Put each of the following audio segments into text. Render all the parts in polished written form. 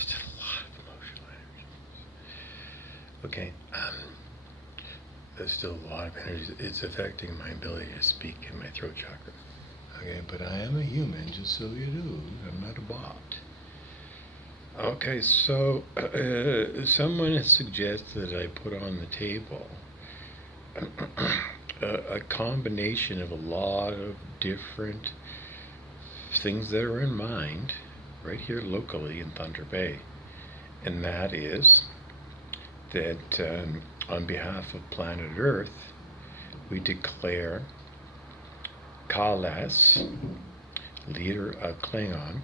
Still a lot of emotional energy. Okay, there's still a lot of energy. It's affecting my ability to speak in my throat chakra. Okay, but I am a human, just so you know. I'm not a bot. Okay, so someone has suggested that I put on the table a combination of a lot of different things that are in mind right here locally in Thunder Bay. And that is that on behalf of planet Earth, we declare Kalas, leader of Klingon,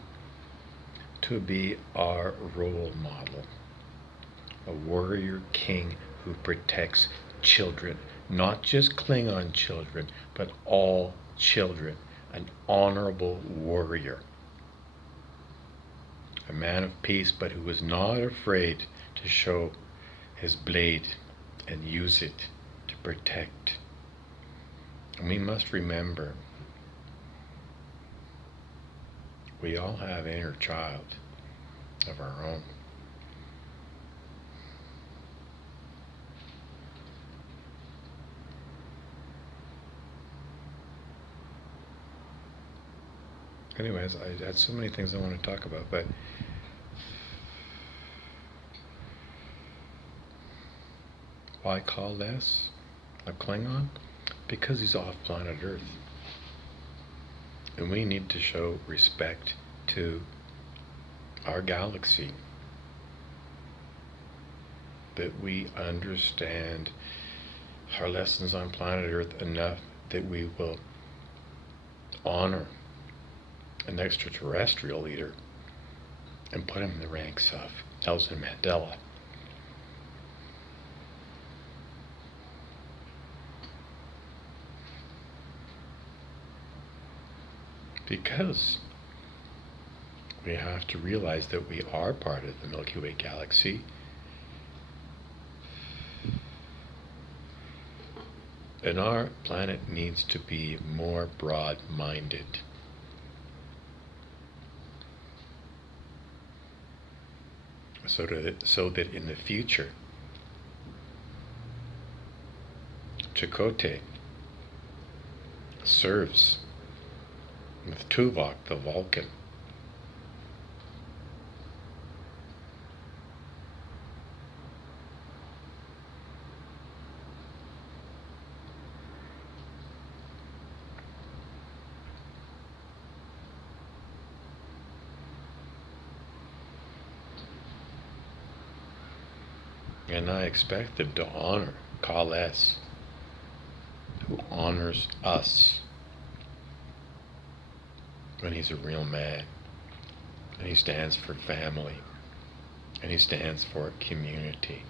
to be our role model. A warrior king who protects children, not just Klingon children, but all children. An honorable warrior. A man of peace, but who was not afraid to show his blade and use it to protect. And we must remember, we all have an inner child of our own. Anyways, I had so many things I want to talk about, but why call this a Klingon? Because he's off planet Earth. And we need to show respect to our galaxy. That we understand our lessons on planet Earth enough that we will honor an extraterrestrial leader and put him in the ranks of Nelson Mandela. Because we have to realize that we are part of the Milky Way galaxy. And our planet needs to be more broad-minded. So that in the future, Chakotay serves with Tuvok, the Vulcan. And I expect them to honor Kales, who honors us when he's a real man, and he stands for family, and he stands for community,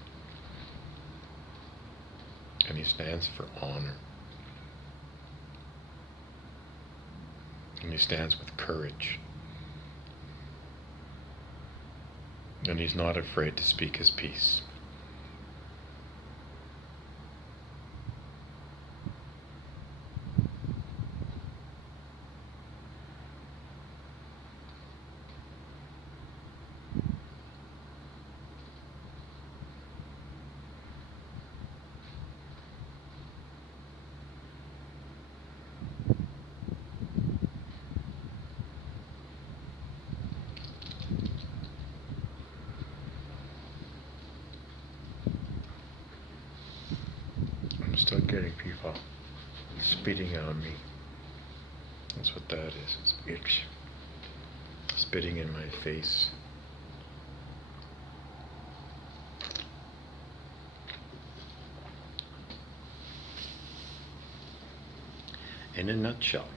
and he stands for honor, and he stands with courage, and he's not afraid to speak his piece. I'm still getting people spitting on me. That's what that is. It's itch. Spitting in my face. In a nutshell,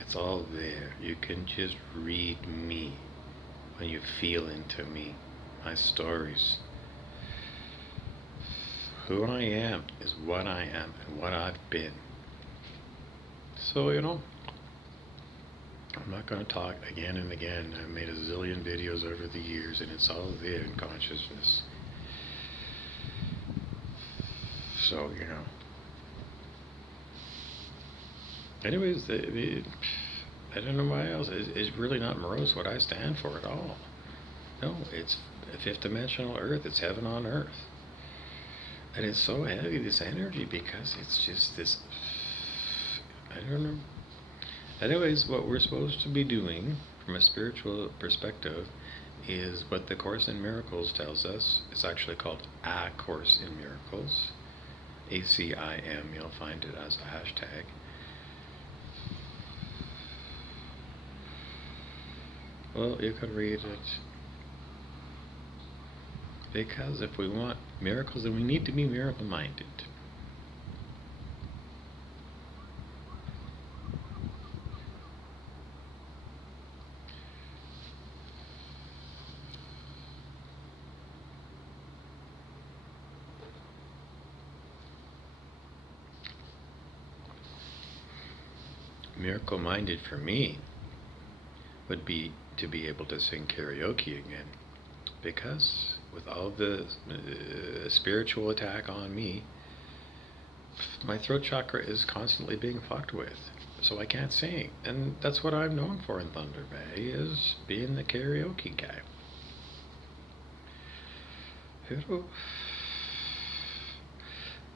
it's all there. You can just read me when you feel into me, my stories. Who I am is what I am and what I've been. So, I'm not going to talk again and again. I've made a zillion videos over the years, and it's all there in consciousness. So, Anyways, I don't know why else. It's really not morose what I stand for at all. No, it's fifth dimensional earth. It's heaven on earth. And it's so heavy, this energy, because it's just this, I don't know. Anyways, what we're supposed to be doing from a spiritual perspective is what the Course in Miracles tells us. It's actually called A Course in Miracles. ACIM, you'll find it as a hashtag. Well, you could read it. Because if we want miracles, then we need to be miracle-minded. Miracle-minded for me would be to be able to sing karaoke again. Because with all the spiritual attack on me, my throat chakra is constantly being fucked with. So I can't sing. And that's what I'm known for in Thunder Bay, is being the karaoke guy.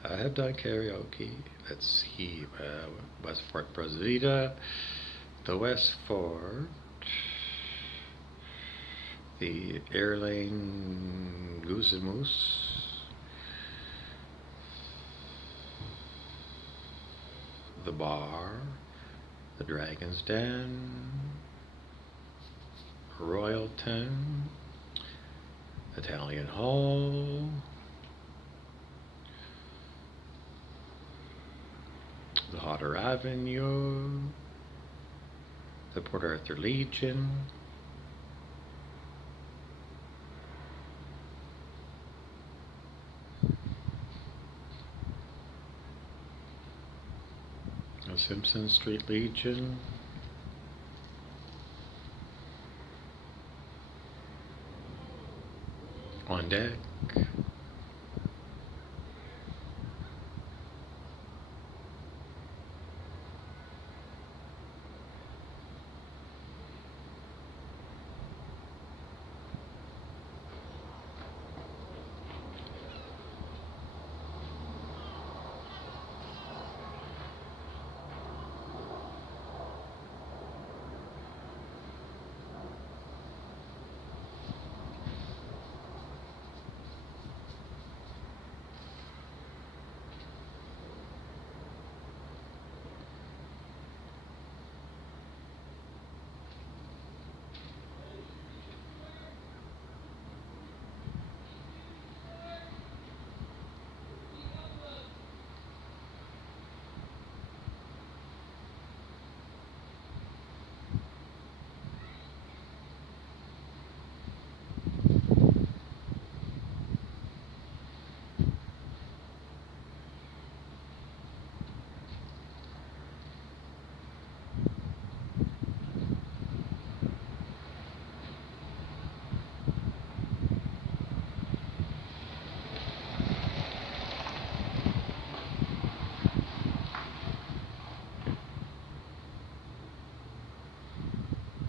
I have done karaoke. Let's see, West Fort Rosita, the West Fort, the Airlane Goose and Moose, the Bar, the Dragon's Den, Royalton, Italian Hall, the Hodder Avenue, the Port Arthur Legion, the Simpson Street Legion, On Deck,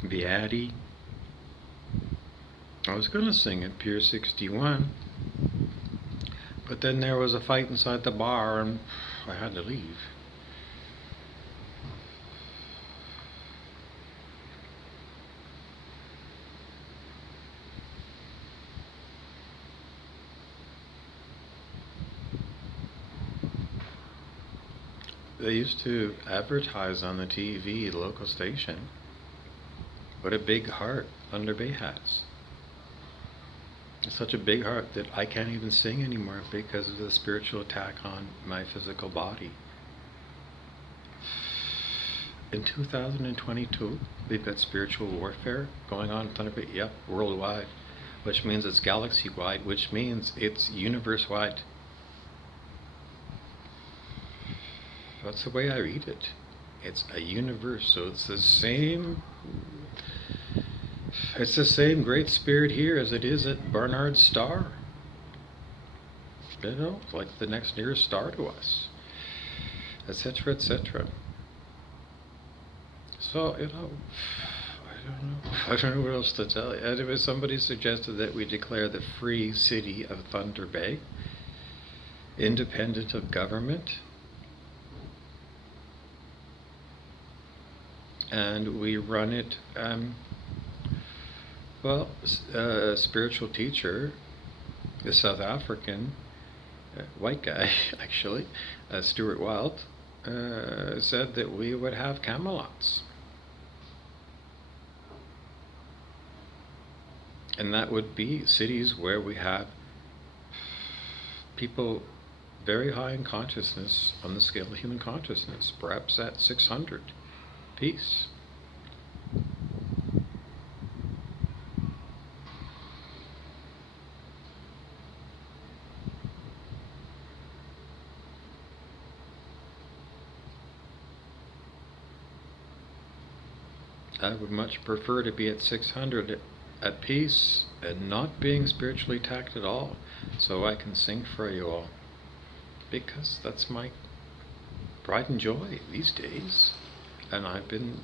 the Addy. I was going to sing at Pier 61, but then there was a fight inside the bar and I had to leave. They used to advertise on the TV, the local station, what a big heart Thunder Bay has. It's such a big heart that I can't even sing anymore because of the spiritual attack on my physical body. In 2022, we've got spiritual warfare going on in Thunder Bay, yep, worldwide, which means it's galaxy-wide, which means it's universe-wide. That's the way I read it. It's a universe, so it's the same great spirit here as it is at Barnard's Star. You know, like the next nearest star to us, etc., etc. So, I don't know what else to tell you. Anyway, somebody suggested that we declare the free city of Thunder Bay independent of government, and we run it. A spiritual teacher, the South African white guy, actually, Stuart Wild, said that we would have Camelots. And that would be cities where we have people very high in consciousness on the scale of human consciousness, perhaps at 600 peace. I would much prefer to be at 600 at peace and not being spiritually attacked at all, so I can sing for you all, because that's my pride and joy these days. And I've been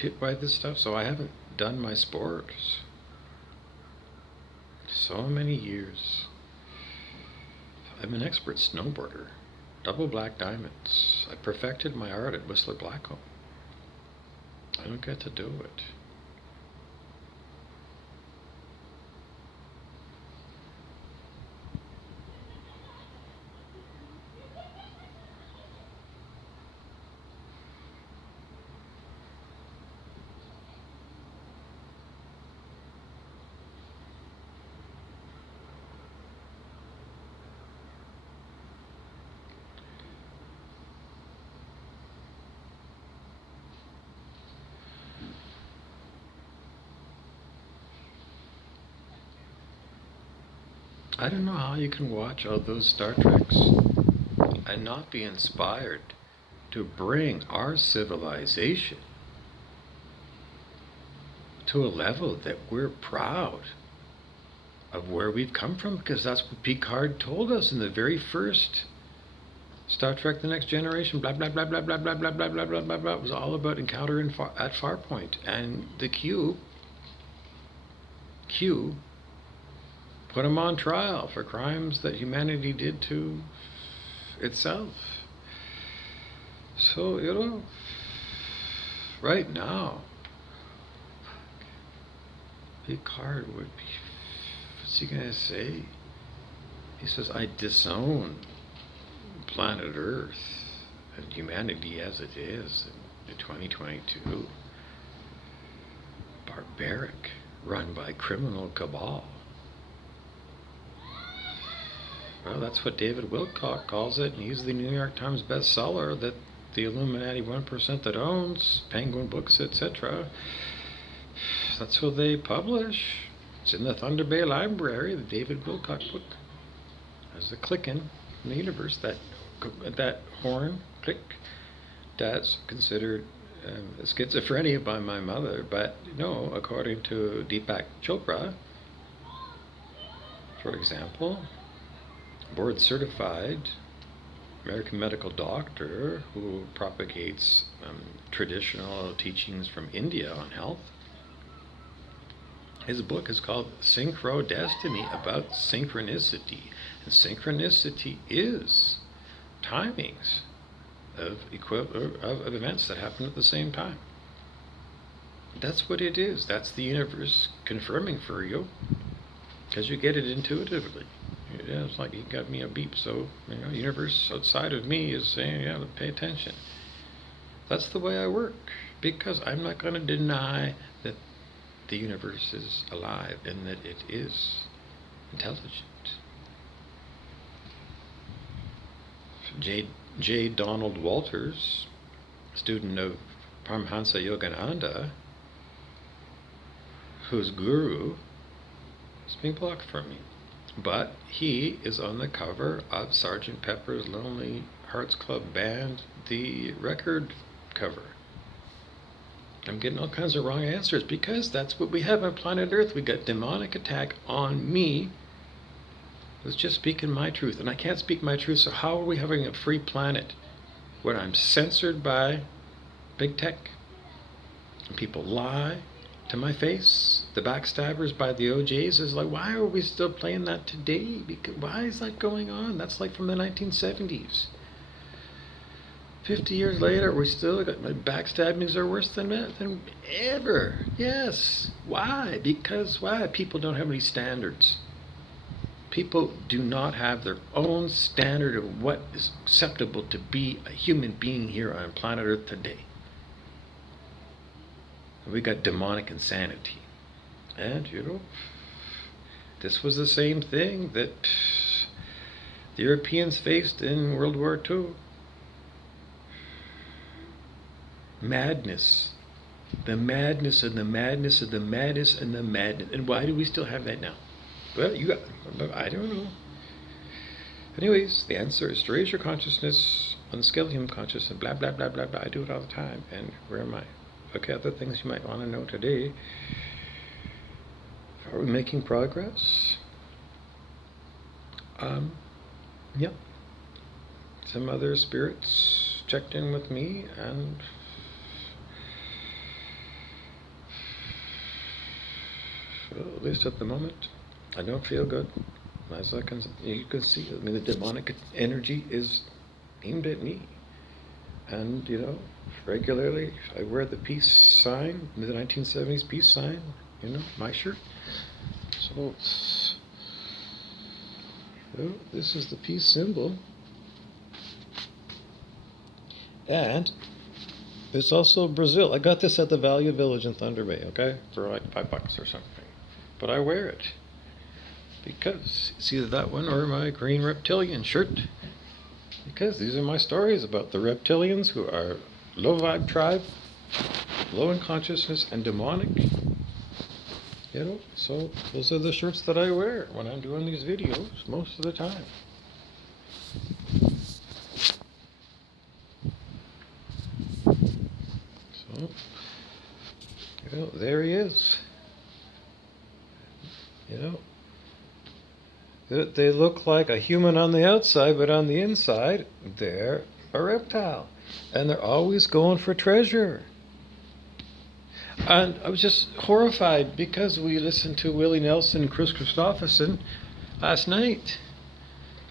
hit by this stuff, so I haven't done my sports so many years. I'm an expert snowboarder, double black diamonds. I perfected my art at Whistler Blackcomb. I don't get to do it. I don't know how you can watch all those Star Treks and not be inspired to bring our civilization to a level that we're proud of where we've come from, because that's what Picard told us in the very first Star Trek The Next Generation. Blah, blah, blah, blah, blah, blah, blah, blah, blah, blah, blah, blah. It was all about encounter at Farpoint. And the Q put him on trial for crimes that humanity did to itself. So, right now, Picard would be, what's he gonna say? He says, I disown planet Earth and humanity as it is in 2022. Barbaric, run by criminal cabal. Well, that's what David Wilcock calls it, and he's the New York Times bestseller that the Illuminati 1% that owns, Penguin Books, etc. That's who they publish. It's in the Thunder Bay Library, the David Wilcock book. There's a clicking in the universe, that horn, click, that's considered schizophrenia by my mother, but no, according to Deepak Chopra, for example, board certified American medical doctor who propagates traditional teachings from India on health. His book is called Synchro Destiny, about synchronicity. And synchronicity is timings of events that happen at the same time. That's what it is. That's the universe confirming for you, because you get it intuitively. Yeah, it's like you got me a beep, so universe outside of me is saying, yeah, pay attention. That's the way I work, because I'm not going to deny that the universe is alive and that it is intelligent. J. Donald Walters, student of Paramahansa Yogananda, whose guru is being blocked from me. But he is on the cover of Sgt. Pepper's Lonely Hearts Club Band, the record cover. I'm getting all kinds of wrong answers, because that's what we have on planet Earth. We got demonic attack on me. I was just speaking my truth, and I can't speak my truth, so how are we having a free planet when I'm censored by big tech. And people lie to my face. The backstabbers by the OJs is like, why are we still playing that today? Because why is that going on? That's like from the 1970s. 50 years later, we still got my backstabbings are worse than ever. Yes. Why? Because why? People don't have any standards. People do not have their own standard of what is acceptable to be a human being here on planet Earth today. We got demonic insanity. And, this was the same thing that the Europeans faced in World War II. Madness. The madness and the madness and the madness and the madness. And why do we still have that now? Well, I don't know. Anyways, the answer is to raise your consciousness on the scale of human consciousness, blah, blah, blah, blah, blah. I do it all the time. And where am I? Okay, other things you might want to know today. Are we making progress? Yep. Some other spirits checked in with me, and well, at least at the moment, I don't feel good. As you can see, I mean, the demonic energy is aimed at me. And, regularly I wear the peace sign, the 1970s peace sign, my shirt. So, this is the peace symbol. And it's also Brazil. I got this at the Value Village in Thunder Bay, okay? For like $5 or something. But I wear it because it's either that one or my green reptilian shirt. Because these are my stories about the reptilians who are low vibe tribe, low in consciousness and demonic. So those are the shirts that I wear when I'm doing these videos most of the time. So, there he is. They look like a human on the outside, but on the inside, they're a reptile. And they're always going for treasure. And I was just horrified because we listened to Willie Nelson and Chris Christopherson last night.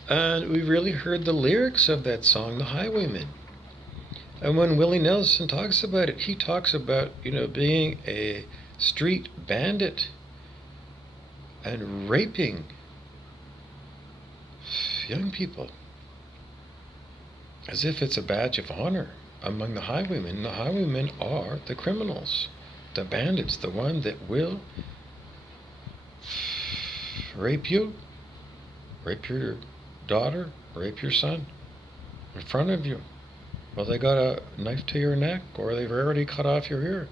And we really heard the lyrics of that song, The Highwayman. And when Willie Nelson talks about it, he talks about, being a street bandit and raping young people as if it's a badge of honor among the highwaymen. The highwaymen are the criminals, the bandits, the one that will rape you, rape your daughter, rape your son in front of you. Well, they got a knife to your neck, or they've already cut off your ear.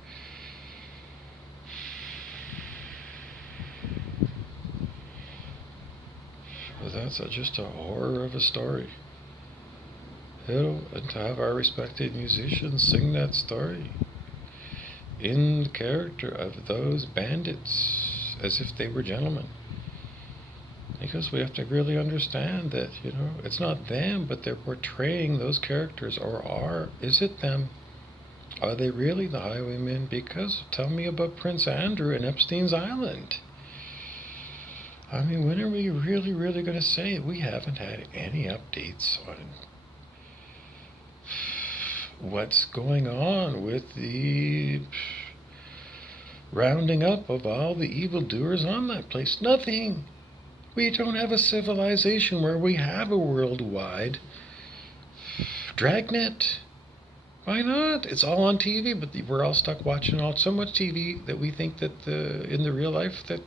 Well, that's just a horror of a story. And to have our respected musicians sing that story in the character of those bandits, as if they were gentlemen. Because we have to really understand that, it's not them, but they're portraying those characters, is it them? Are they really the highwaymen? Because tell me about Prince Andrew and Epstein's Island. I mean, when are we really, really going to say we haven't had any updates on what's going on with the rounding up of all the evildoers on that place? Nothing. We don't have a civilization where we have a worldwide dragnet. Why not? It's all on TV, but we're all stuck watching so much TV that we think that in the real life that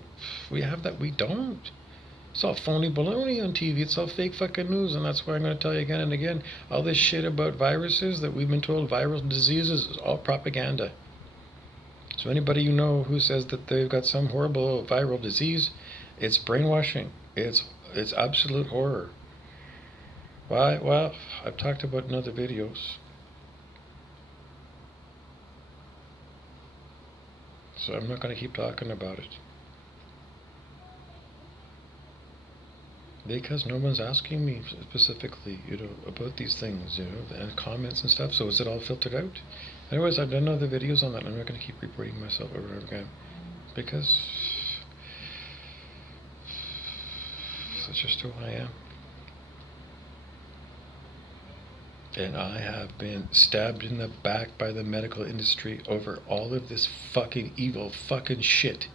we have that we don't. It's all phony baloney on TV. It's all fake fucking news, and that's why I'm going to tell you again and again, all this shit about viruses that we've been told viral diseases is all propaganda. So anybody who says that they've got some horrible viral disease, it's brainwashing. It's absolute horror. Why? Well, I've talked about in other videos. So I'm not going to keep talking about it. Because no one's asking me specifically, about these things, and comments and stuff. So is it all filtered out? Otherwise, I've done other videos on that. I'm not going to keep reporting myself over and over again, because that's just who I am. And I have been stabbed in the back by the medical industry over all of this fucking evil fucking shit.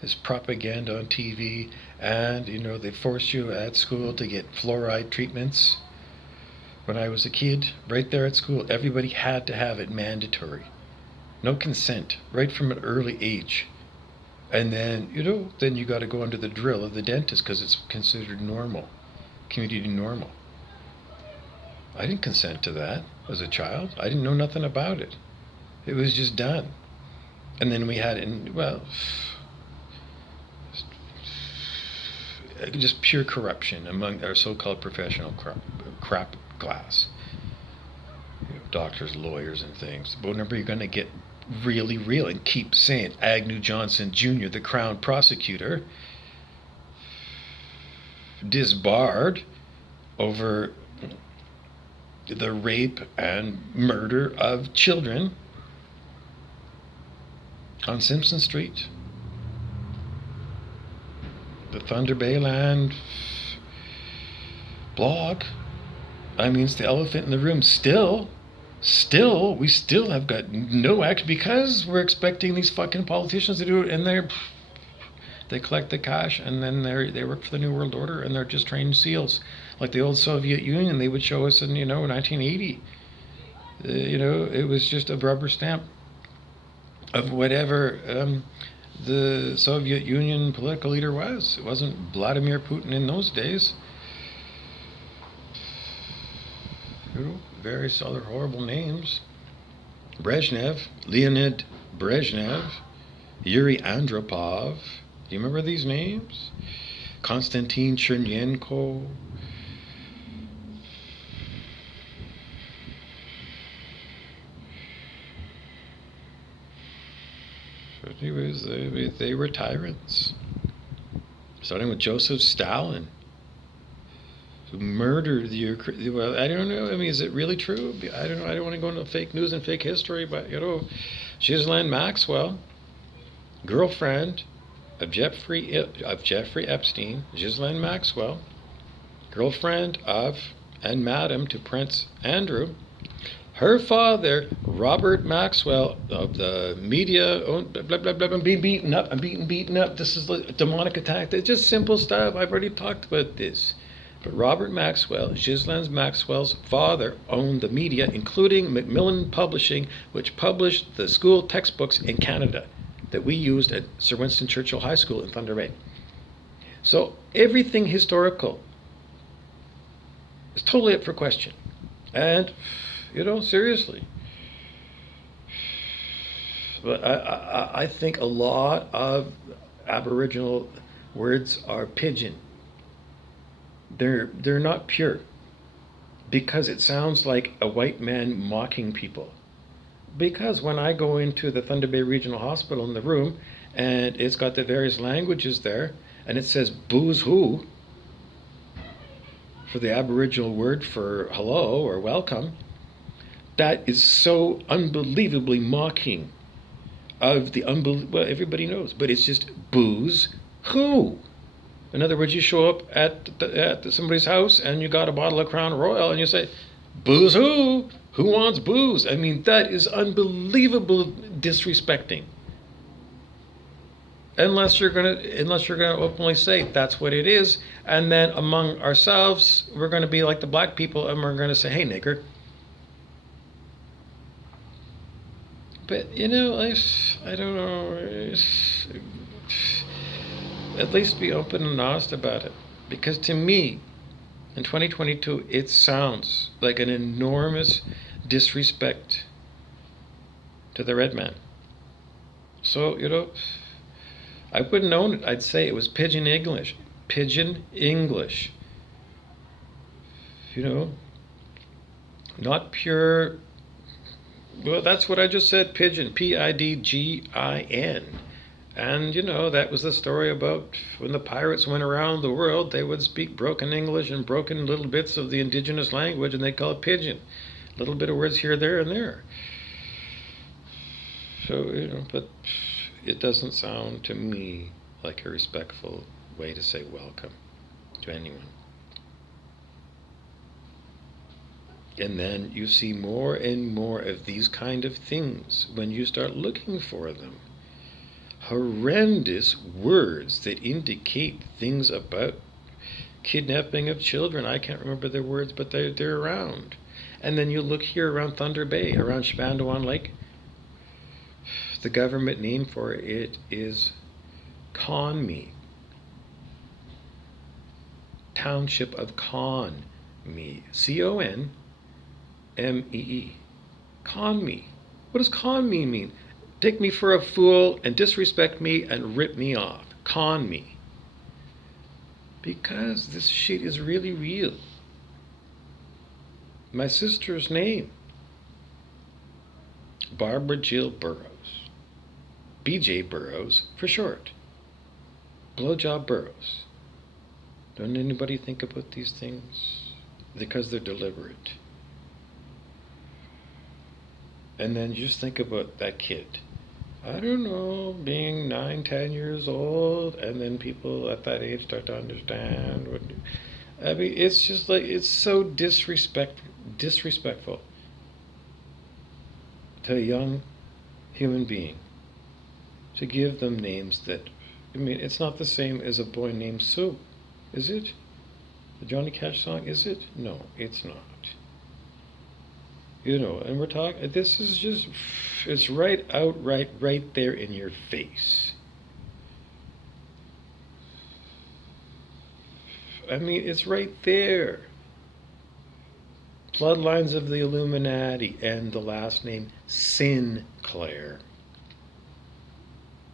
This propaganda on TV, and they force you at school to get fluoride treatments. When I was a kid, right there at school, everybody had to have it mandatory. No consent, right from an early age. And then, then you got to go under the drill of the dentist because it's considered normal, community normal. I didn't consent to that as a child. I didn't know nothing about it. It was just done. And then we had, just pure corruption among our so-called professional crap class. Doctors, lawyers, and things. But whenever you're going to get really real and keep saying Agnew Johnson Jr., the Crown Prosecutor, disbarred over the rape and murder of children on Simpson Street. The Thunder Bay Land blog. I mean, it's the elephant in the room. We still have got no action because we're expecting these fucking politicians to do it, and they collect the cash, and then they work for the New World Order, and they're just trained SEALs, like the old Soviet Union. They would show us in 1980. It was just a rubber stamp of whatever the Soviet Union political leader was. It wasn't Vladimir Putin in those days. Various other horrible names. Brezhnev, Leonid Brezhnev, Yuri Andropov. Do you remember these names? Konstantin Chernyenko. They were tyrants. Starting with Joseph Stalin, who murdered the Ukraine. Well, I don't know. I mean, is it really true? I don't know. I don't want to go into fake news and fake history, but Ghislaine Maxwell, girlfriend of Jeffrey Epstein, Ghislaine Maxwell, girlfriend of and madam to Prince Andrew. Her father, Robert Maxwell, of the media, blah, blah, blah, I'm being beaten up, beaten up, this is a demonic attack. It's just simple stuff. I've already talked about this. But Robert Maxwell, Ghislaine Maxwell's father, owned the media, including Macmillan Publishing, which published the school textbooks in Canada that we used at Sir Winston Churchill High School in Thunder Bay. So everything historical is totally up for question. And seriously. But I think a lot of Aboriginal words are pidgin. They're not pure, because it sounds like a white man mocking people. Because when I go into the Thunder Bay Regional Hospital in the room, and it's got the various languages there, and it says booze hoo for the Aboriginal word for hello or welcome, that is so unbelievably mocking of the well, everybody knows, but it's just booze who. In other words, you show up at somebody's house and you got a bottle of Crown Royal and you say, booze who? Who wants booze? I mean, that is unbelievable disrespecting. Unless you're gonna openly say that's what it is, and then among ourselves we're gonna be like the black people and we're gonna say, hey nigger. But I don't know. At least be open and honest about it, because to me, in 2022, it sounds like an enormous disrespect to the red man. So I wouldn't own it. I'd say it was pidgin English. Pidgin English. Not pure. Well, that's what I just said, pidgin, Pidgin. And, that was the story about when the pirates went around the world, they would speak broken English and broken little bits of the indigenous language, and they call it pidgin. Little bit of words here, there, and there. So, but it doesn't sound to me like a respectful way to say welcome to anyone. And then you see more and more of these kind of things when you start looking for them. Horrendous words that indicate things about kidnapping of children. I can't remember their words, but they're around. And then you look here around Thunder Bay, around Shabandawan Lake. The government name for it is Conmee. Township of Conmee. C-O-N-M-E-E. Conmee. What does Conmee mean? Take me for a fool and disrespect me and rip me off. Conmee. Because this shit is really real. My sister's name, Barbara Jill Burrows. BJ Burrows for short. Blowjob Burrows. Don't anybody think about these things? Because they're deliberate. And then just think about that kid. I don't know, being 9, 10 years old, and then people at that age start to understand. I mean, it's just like, it's so disrespectful to a young human being to give them names that, I mean, it's not the same as a boy named Sue, is it? The Johnny Cash song, is it? No, it's not. And we're talking, this is just, it's right there in your face. I mean, it's right there. Bloodlines of the Illuminati and the last name Sinclair.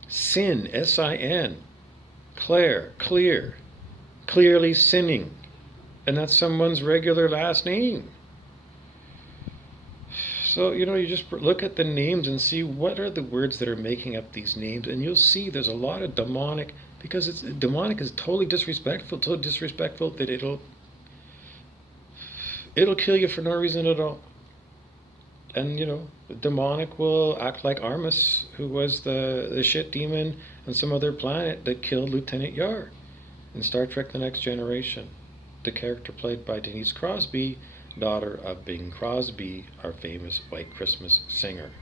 Sin, S-I-N. Claire, clear. Clearly sinning. And that's someone's regular last name. So, you just look at the names and see what are the words that are making up these names, and you'll see there's a lot of demonic, because demonic is totally disrespectful, so disrespectful that it'll kill you for no reason at all. And, demonic will act like Armus, who was the shit demon on some other planet that killed Lieutenant Yar in Star Trek The Next Generation. The character played by Denise Crosby, daughter of Bing Crosby, our famous White Christmas singer.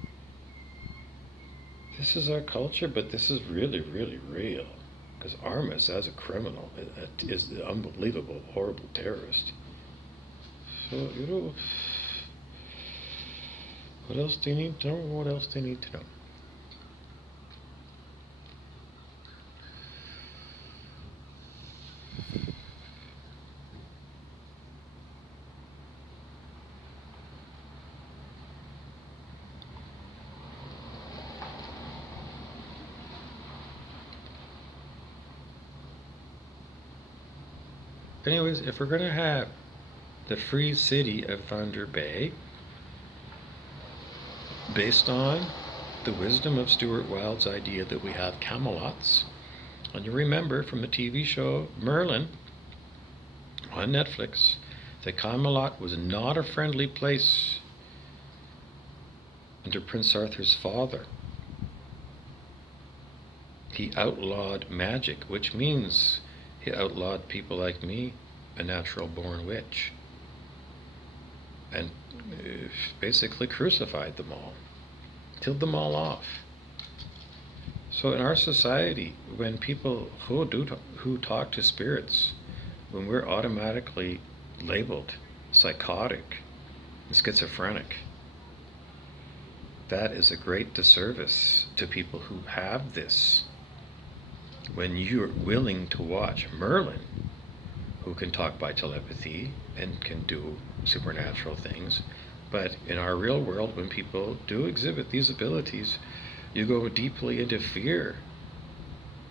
This is our culture, but this is really, really real. Because Armus, as a criminal, is the unbelievable, horrible terrorist. So, what else do you need to know? What else do you need to know? Anyways, if we're going to have the free city of Thunder Bay, based on the wisdom of Stuart Wilde's idea that we have Camelots, and you remember from the TV show Merlin on Netflix, that Camelot was not a friendly place under Prince Arthur's father. He outlawed magic, which means he outlawed people like me, a natural-born witch, and basically crucified them all, killed them all off. So in our society, when people who talk to spirits, when we're automatically labeled psychotic and schizophrenic, that is a great disservice to people who have this. When you're willing to watch Merlin, who can talk by telepathy and can do supernatural things, but in our real world, when people do exhibit these abilities, you go deeply into fear,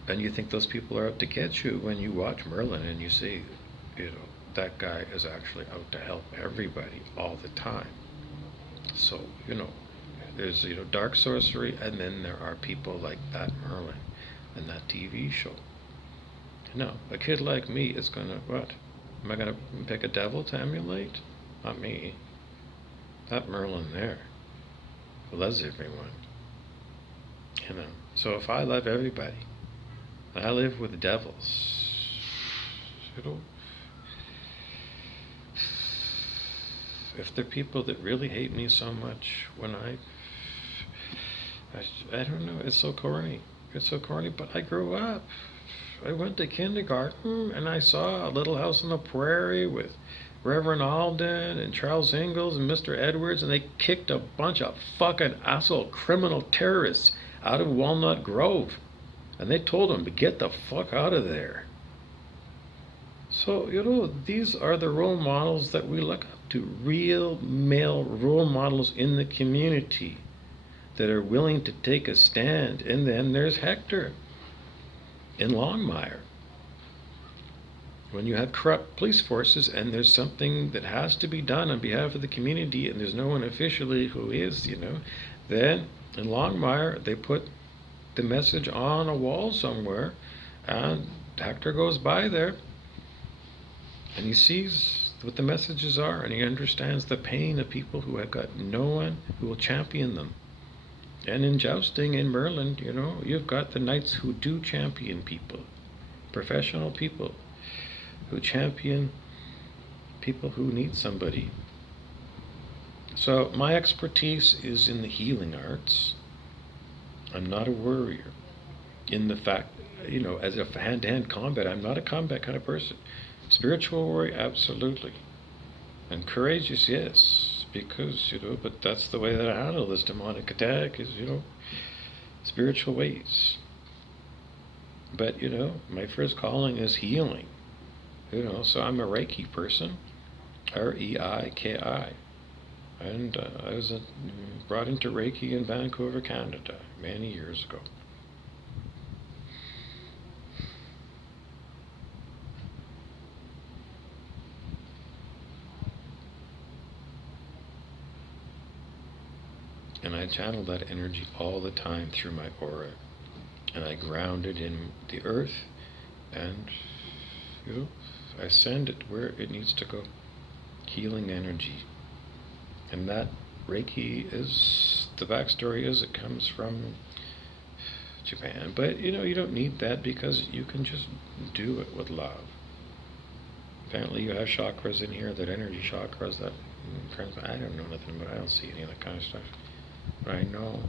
and you think those people are out to get you when you watch Merlin and you see, that guy is actually out to help everybody all the time. So, there's, dark sorcery, and then there are people like that Merlin in that TV show. No, a kid like me is gonna what? Am I gonna pick a devil to emulate? Not me. That Merlin there loves everyone. So if I love everybody, and I live with devils, if they're people that really hate me so much, when I don't know, it's so corny. It's so corny, but I grew up. I went to kindergarten and I saw a Little House on the Prairie with Reverend Alden and Charles Ingalls and Mr. Edwards, and they kicked a bunch of fucking asshole criminal terrorists out of Walnut Grove. And they told them to get the fuck out of there. So, these are the role models that we look up to. Real male role models in the community that are willing to take a stand. And then there's Hector in Longmire. When you have corrupt police forces and there's something that has to be done on behalf of the community and there's no one officially who is, then in Longmire they put the message on a wall somewhere, and Hector goes by there and he sees what the messages are, and he understands the pain of people who have got no one who will champion them. And in jousting in Merlin, you've got the knights who do champion people, professional people who champion people who need somebody. So my expertise is in the healing arts. I'm not a warrior. In the fact, as a hand-to-hand combat, I'm not a combat kind of person. Spiritual warrior, absolutely. And courageous, yes, because, but that's the way that I handle this demonic attack is, spiritual ways. But, my first calling is healing. So I'm a Reiki person, Reiki. And I was brought into Reiki in Vancouver, Canada, many years ago. And I channel that energy all the time through my aura. And I ground it in the earth, and, I send it where it needs to go. Healing energy. And that Reiki is, the backstory is it comes from Japan. But, you don't need that because you can just do it with love. Apparently you have chakras in here, that energy chakras, that, I don't know nothing, but I don't see any of that kind of stuff. But I know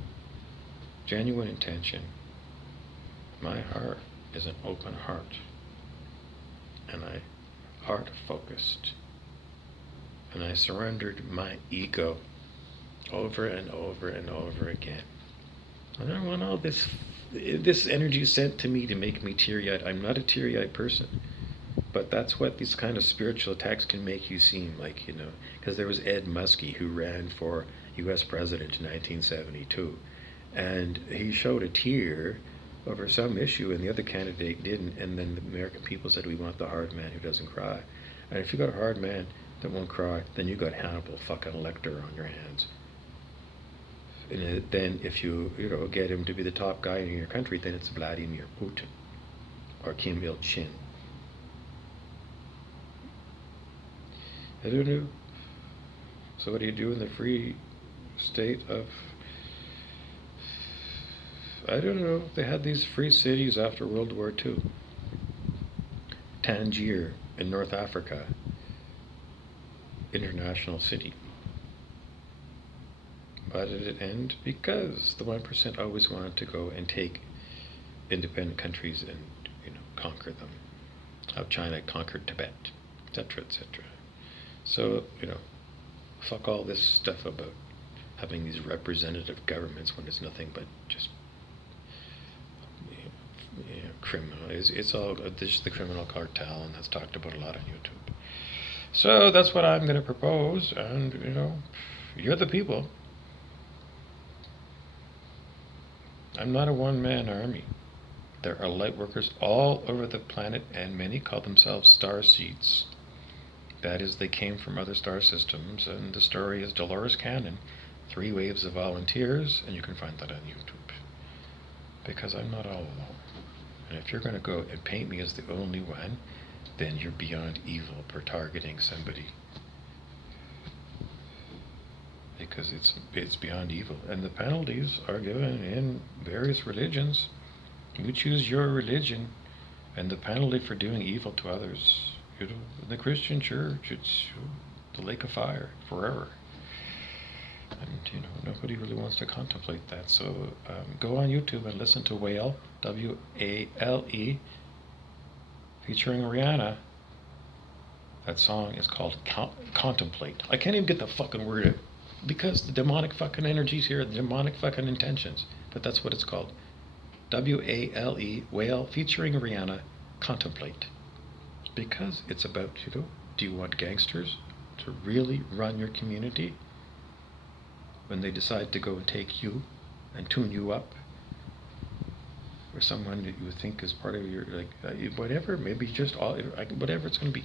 genuine intention. My heart is an open heart. And I heart focused. And I surrendered my ego over and over and over again. I don't want all this energy sent to me to make me teary-eyed. I'm not a teary-eyed person. But that's what these kind of spiritual attacks can make you seem like, because there was Ed Muskie who ran for U.S. president in 1972. And he showed a tear over some issue and the other candidate didn't. And then the American people said, we want the hard man who doesn't cry. And if you got a hard man that won't cry, then you got Hannibal fucking Lecter on your hands. And then if you get him to be the top guy in your country, then it's Vladimir Putin or Kim Il-sung. I don't know. So what do you do in the free state of, I don't know, they had these free cities after World War II. Tangier in North Africa, international city. Why did it end? Because the 1% always wanted to go and take independent countries and conquer them. How China conquered Tibet, etc., etc. So, fuck all this stuff about having these representative governments when it's nothing but just criminal. It's all just the criminal cartel, and that's talked about a lot on YouTube. So that's what I'm going to propose, and you're the people. I'm not a one-man army. There are light workers all over the planet, and many call themselves star seeds. That is, they came from other star systems, and the story is Dolores Cannon, 3 waves of volunteers, and you can find that on YouTube. Because I'm not all alone. And if you're going to go and paint me as the only one, then you're beyond evil for targeting somebody. Because it's beyond evil. And the penalties are given in various religions. You choose your religion, and the penalty for doing evil to others, in the Christian church, it's the lake of fire forever. And nobody really wants to contemplate that. So go on YouTube and listen to Whale, W-A-L-E, featuring Rihanna. That song is called Contemplate. I can't even get the fucking word out because the demonic fucking energies here, the demonic fucking intentions. But that's what it's called. W-A-L-E, Whale, featuring Rihanna, Contemplate. Because it's about, do you want gangsters to really run your community when they decide to go and take you and tune you up? Or someone that you think is part of your, whatever, maybe just all, whatever it's going to be.